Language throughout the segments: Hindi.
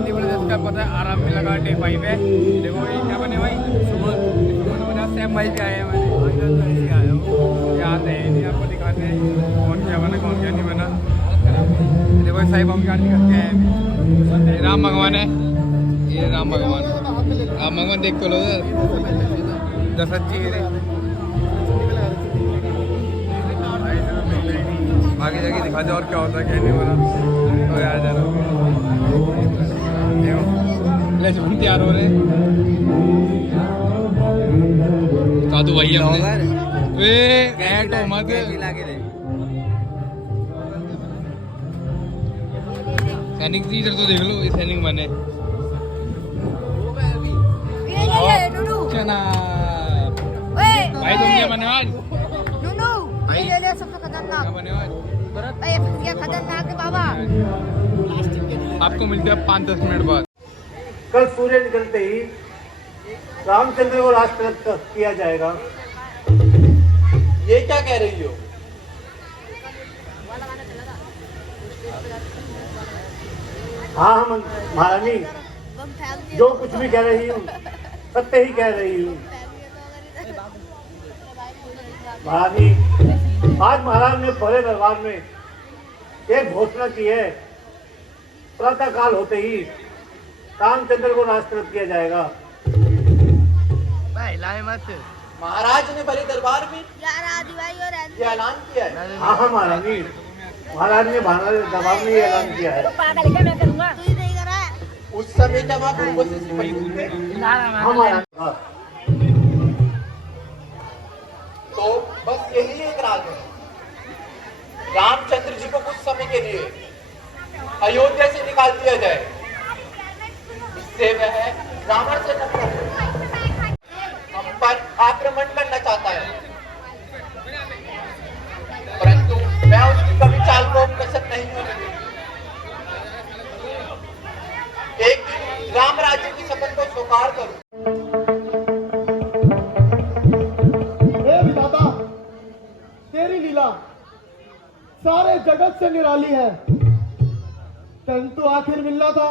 बनी बना जिसका पता है आराम में लगा डे 5 है। देखो ये क्या बने भाई, सुमन बना सैम भाई भी आए हैं, मैंने ऐसे आया हूँ, याद है नहीं आपको दिखाते हैं कौन क्या बना कौन क्या नहीं बना। देखो साईं बाबा की आरती करके आए हैं, राम भगवान है, ये राम भगवान देख तो लो दसच्ची आगे जाके दिखा दो और क्या होता है क्या नहीं बना तो यार जरा लक्ष्मण तैयार हो रहे साधु भैया मत सैनिक जी इधर तो देख लो ये सैनिक बने चना भाई तुम क्या बने आज सबसे खतरनाक बने आज खतरनाक है बाबा। आपको मिलते हैं 5-10 मिनट बाद। कल सूर्य निकलते ही रामचंद्र को राष्ट्र किया जाएगा। ये क्या कह रही हो? हाँ हम महारानी जो कुछ भी कह रही हूँ सत्य ही कह रही हूँ। महारानी आज महाराज ने बड़े दरबार में एक घोषणा की है, प्रातः काल होते ही रामचंद्र को राष्ट्र किया जाएगा। महाराज ने बड़े दरबार में ये ऐलान किया है? हाँ हाँ महारानी, महाराज ने दरबार में ये ऐलान किया है। उस समय जब आप लोगों से सिपाही थे हाँ महाराज, तो बस यही एक राज है। रामचंद्र जी को कुछ समय के लिए अयोध्या से निकाल दिया जाए, इससे वह रावण से नफरत हम पर आक्रमण करना चाहता है, परंतु मैं उसकी कभी चाल को कसर नहीं होने दूंगी। एक दिन राम राज्य की शपथ को स्वीकार करूं। तेरी लीला सारे जगत से निराली है, परंतु आखिर मिलना था,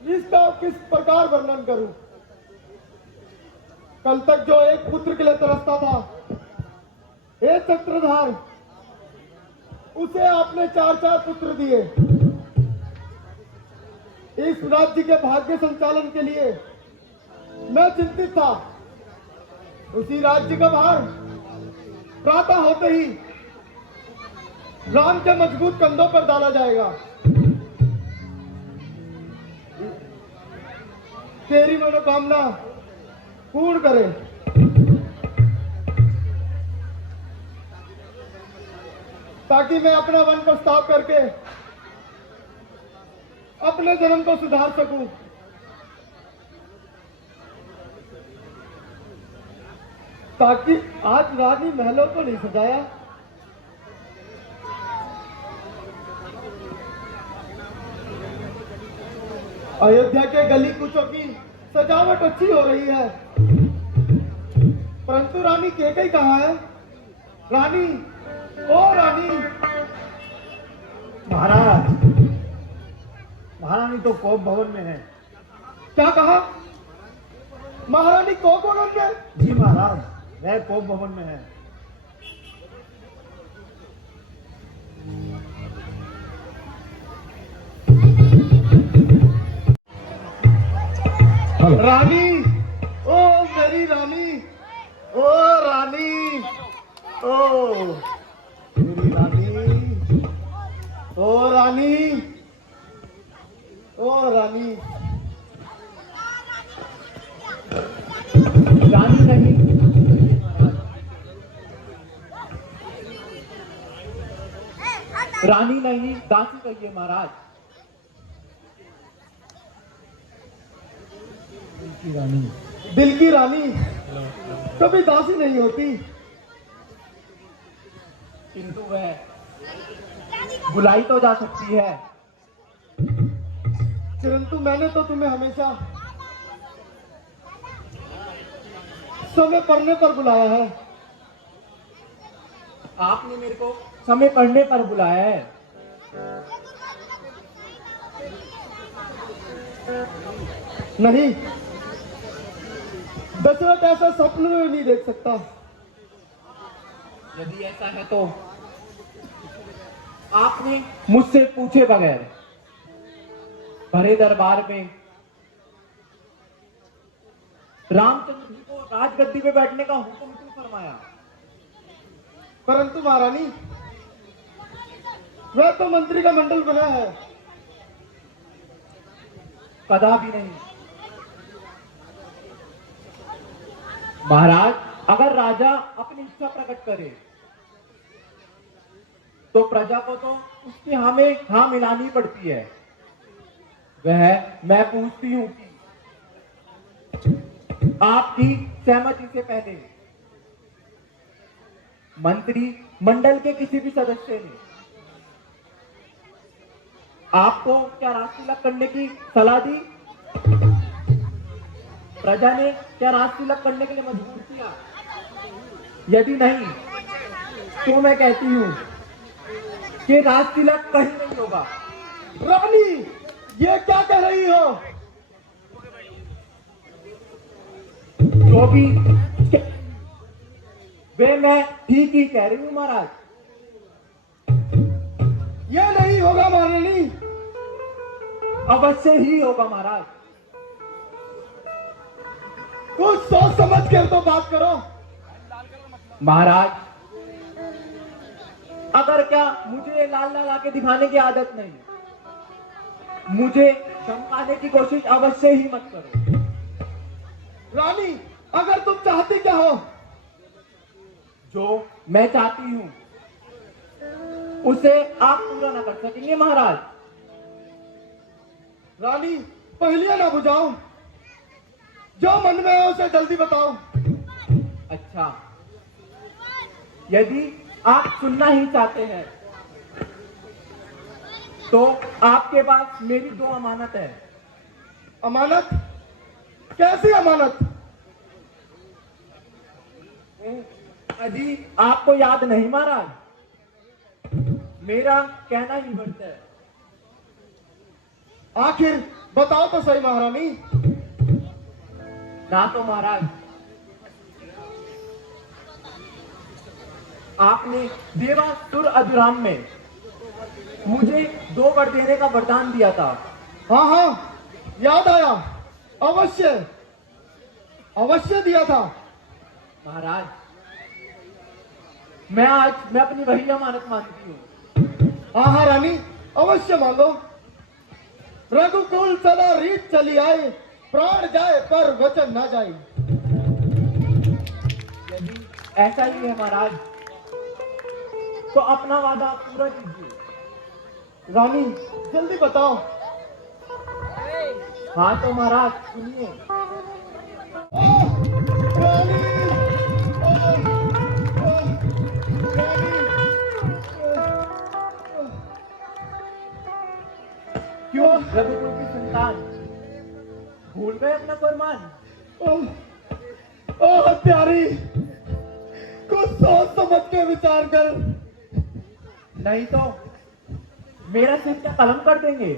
इसका किस प्रकार वर्णन करूं। कल तक जो एक पुत्र के लिए तरसता था, एक चक्रधार, उसे आपने 4-4 पुत्र दिए। इस राज्य के भाग्य संचालन के लिए मैं चिंतित था। उसी राज्य का भार प्रातः होते ही राम के मजबूत कंधों पर डाला जाएगा। तेरी मनोकामना पूर्ण करे। ताकि मैं अपना वन प्रस्ताव करके अपने जन्म को सुधार सकूं। ताकि आज रानी महलों को नहीं सजाया, अयोध्या के गली कुचों की सजावट अच्छी हो रही है, परंतु रानी कैकेयी कहाँ है? रानी, ओ रानी। महाराज, महारानी तो कोप भवन में है। क्या कहा? महारानी कोप भवन में? जी महाराज, वह कोप भवन में है। रानी, ओ मेरी रानी, ओ रानी, ओ मेरी रानी, ओ रानी, ओ रानी। रानी नहीं, रानी नहीं, दासी कहिए महाराज। दिल की रानी कभी दासी नहीं होती, किंतु वह बुलाई तो जा सकती है। परंतु मैंने तो तुम्हें हमेशा समय पड़ने पर बुलाया है। आपने मेरे को समय पढ़ने पर बुलाया है। नहीं, दशरथ ऐसा स्वप्न में नहीं देख सकता। यदि ऐसा है तो आपने मुझसे पूछे बगैर भरे दरबार में रामचंद्र जी को राजगद्दी पे बैठने का हुक्म क्यों फरमाया? परंतु महारानी, वह तो मंत्री का मंडल बना है। कदापि नहीं महाराज। अगर राजा अपनी इच्छा प्रकट करे तो प्रजा को तो उसकी हाँ में हाँ मिलानी पड़ती है। वह मैं पूछती हूं कि आपकी सहमति से पहले मंत्री मंडल के किसी भी सदस्य ने आपको क्या राजतिलक करने की सलाह दी? प्रजा ने क्या राजतिलक करने के लिए मजबूर किया? यदि नहीं तो मैं कहती हूं कि राजतिलक कहीं नहीं होगा। रानी, ये क्या कह रही हो? जो भी वे मैं ठीक ही कह रही हूं महाराज। ये नहीं होगा महारानी। अवश्य ही होगा महाराज। कुछ सोच समझ कर तो बात करो। महाराज, अगर क्या मुझे लाल लाल आके दिखाने की आदत नहीं, मुझे धमकाने की कोशिश अवश्य ही मत करो। रानी, अगर तुम चाहती क्या हो? जो मैं चाहती हूं उसे आप पूरा ना कर सकेंगे महाराज। रानी, पहेलियां ना बुझाओ, जो मन में है उसे जल्दी बताओ। अच्छा, यदि आप सुनना ही चाहते हैं तो आपके पास मेरी 2 अमानत है। अमानत? कैसी अमानत? यदि आपको याद नहीं महाराज, मेरा कहना ही बढ़ता है। आखिर बताओ तो सही महारानी। ना तो महाराज, आपने देवासुर अधुराम में मुझे 2 वर देने का वरदान दिया था। हाँ हाँ, याद आया। अवश्य अवश्य दिया था महाराज, मैं अपनी वही अमानत मानती हूँ। हाँ हाँ रानी, अवश्य मान लो। रघुकुल सदा रीत चली आए, प्राण जाए पर वचन ना जाए। यदि ऐसा ही है महाराज तो अपना वादा पूरा कीजिए। रानी, जल्दी बताओ। हाँ तो महाराज सुनिए। रानी, क्यों रघुकुल की संतान भूल गए अपना फरमान? ओह प्यारी, कुछ सोच समझ के विचार कर। नहीं तो मेरा सिर क्या कलम कर देंगे?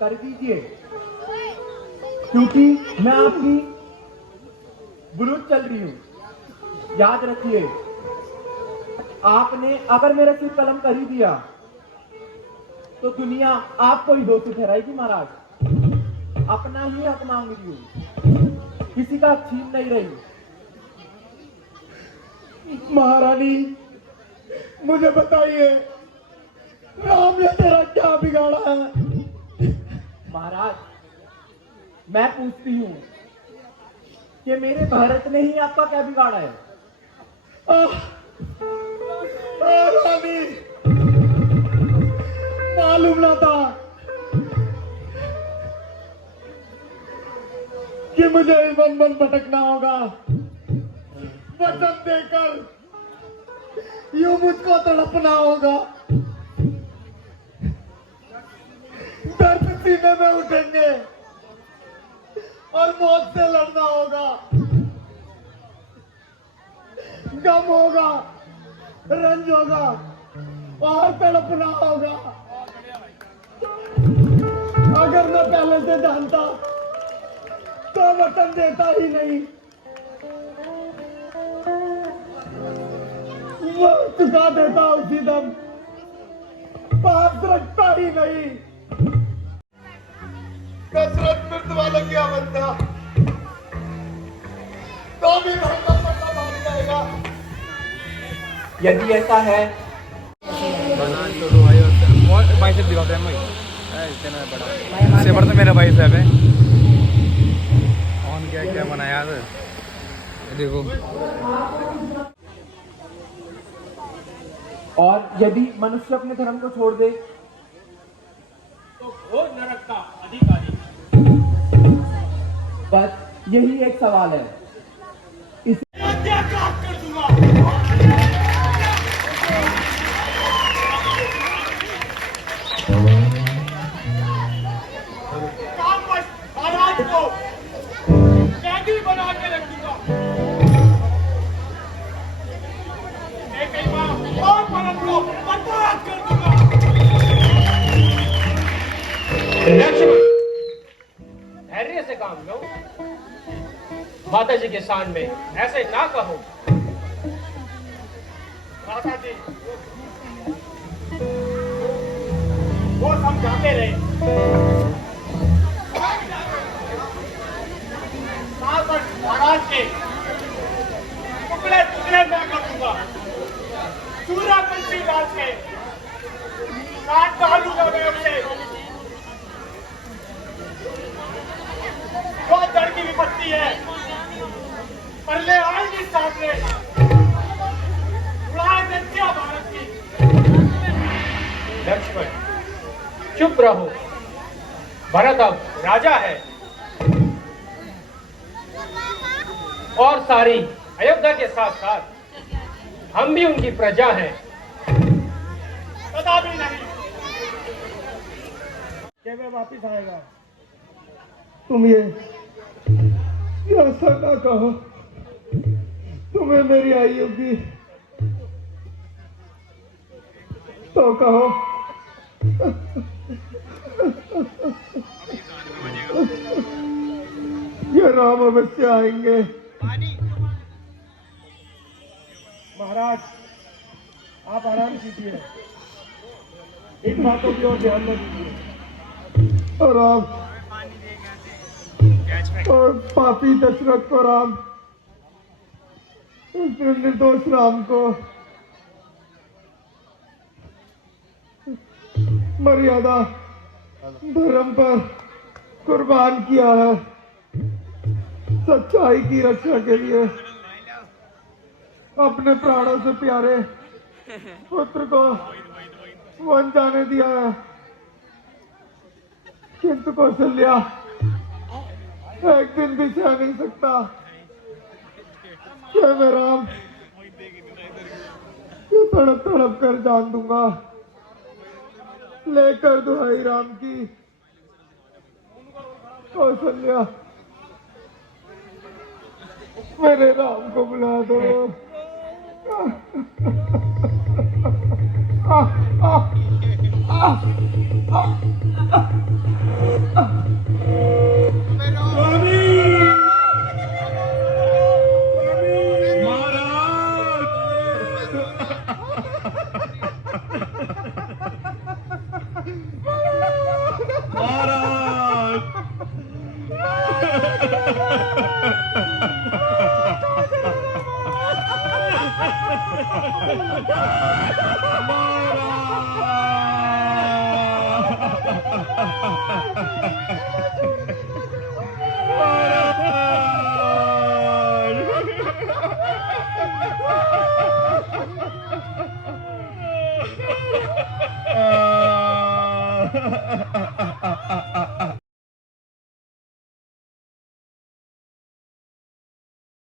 कर दीजिए, क्योंकि मैं आपकी बुलूत चल रही हूं। याद रखिए, आपने अगर मेरा सिर कलम कर ही दिया तो दुनिया आपको ही दोषी ठहराएगी महाराज। अपना ही हक मांग रही हूं, किसी का छीन नहीं रही। महारानी, मुझे बताइए, राम ने तेरा क्या बिगाड़ा है? महाराज, मैं पूछती हूँ कि मेरे भारत ने ही आपका क्या बिगाड़ा है? रानी, मालूम ना था कि मुझे वन वन भटकना होगा। वचन देकर यूं मुझको तड़पना होगा। दर्द सीने में उठेंगे और मौत से लड़ना होगा। गम होगा, रंज होगा और तड़पना होगा। पहले से जानता तो वतन देता ही नहीं, वो चुका देता उसी दम, पास रखता ही नहीं। कसरत मृत वाला क्या बनता, तो भी लड़का पक्का मार जाएगा। यदि ऐसा है बाइसेप दिखाते हैं भाई, इतना बड़ा से बड़ा तो मेरा बाइसेप है। ऑन क्या क्या बनाया यार, ये देखो। और यदि मनुष्य अपने धर्म को छोड़ दे तो घोर नरक का अधिकारी। बस यही एक सवाल है। बना के रखूंगा, और परम को बर्बाद कर दूंगा। धैर्य से काम लो। माता जी के शान में ऐसे ना कहो। माता जी वो समझाते रहे, महाराज के टुकड़े टुकड़े मैं कर दूंगा, चूरा पंछी डाल के काट डालूंगा मैं उसे। जो जड़ की विपत्ति है पर ले आएगी सामने, उड़ाए देंगे भारत की। लक्ष्मण चुप रहो, भरत अब राजा है और सारी अयोध्या के साथ साथ हम भी उनकी प्रजा हैं। कदा भी नहीं कि मैं वापिस आएगा। तुम ये ऐसा ना कहो, तुम्हें मेरी आयु की तो कहो। ये राम अवश्य आएंगे। महाराज आप आराम कीजिए, इन बातों की ओर ध्यान न दीजिए। और राम और पापी दशरथ को राम, उस निर्दोष राम को मर्यादा धर्म पर कुर्बान किया है। सच्चाई की रक्षा के लिए अपने प्राणों से प्यारे पुत्र को वन जाने दिया है, किंतु कौशल्या एक दिन भी सह नहीं सकता कि मैं राम ये तड़प तड़प कर जान दूंगा। लेकर दुहाई राम की, कौशल्या मेरे राम को बुला दो। Ah